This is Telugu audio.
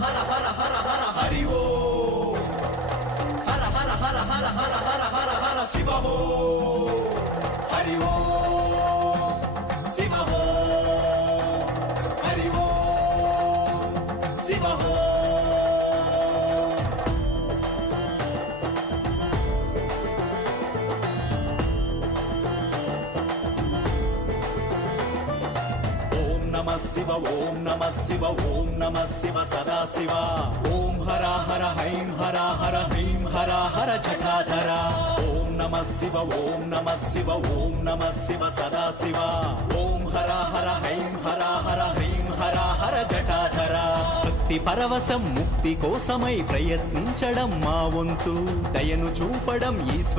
హర హర హర హర హరి ఓ హర హర హర హర హర హర హర హర శివ హో హరి ఓ శివ హో హరి ఓ శివ హో శివ ఓం నమ శివ ఓం నమ శివ సదా శివ ఓం హర హర హైం హర హర హ్రీం హర హర జటాధర ఓం నమ శివ ఓం నమ శివ ఓం నమ శివ సదా శివ ఓం హర హర హైం హర హర హ్రీం హర హర జటాధర భక్తి పరవశం ముక్తి కోసమై ప్రయత్నించడం మా వంతు దయను చూపడం ఈశ్వర